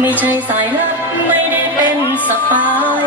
ไม่ใช่สายลับไม่ได้เป็นสปาย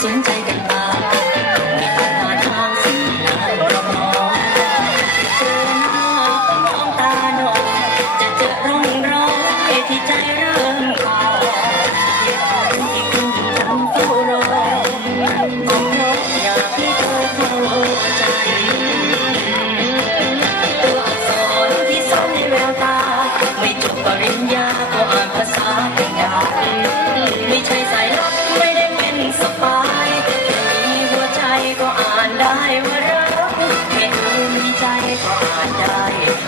行走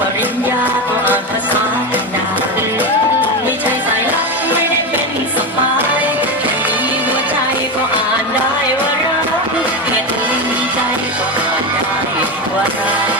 ปริญญาก็อ่านภาษากัดาไม่ใช่สายลับไม่ได้เป็นสปายแค่มีหัวใจก็อ่านได้ว่ารักแค่ถึงใจก็อ่านได้ว่ารัก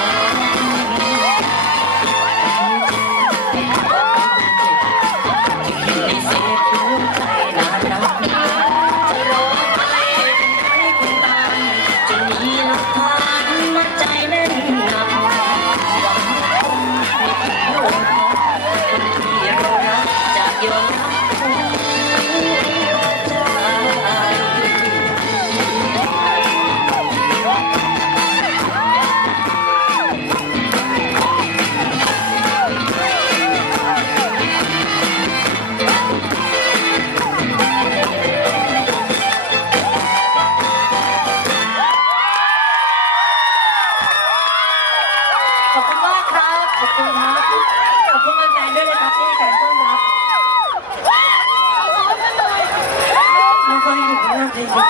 ขอบคุณครับ ขอบคุณแฟนด้วยครับที่แฟนต้อนรับ มันก็ยังอยู่ในเรื่องเพล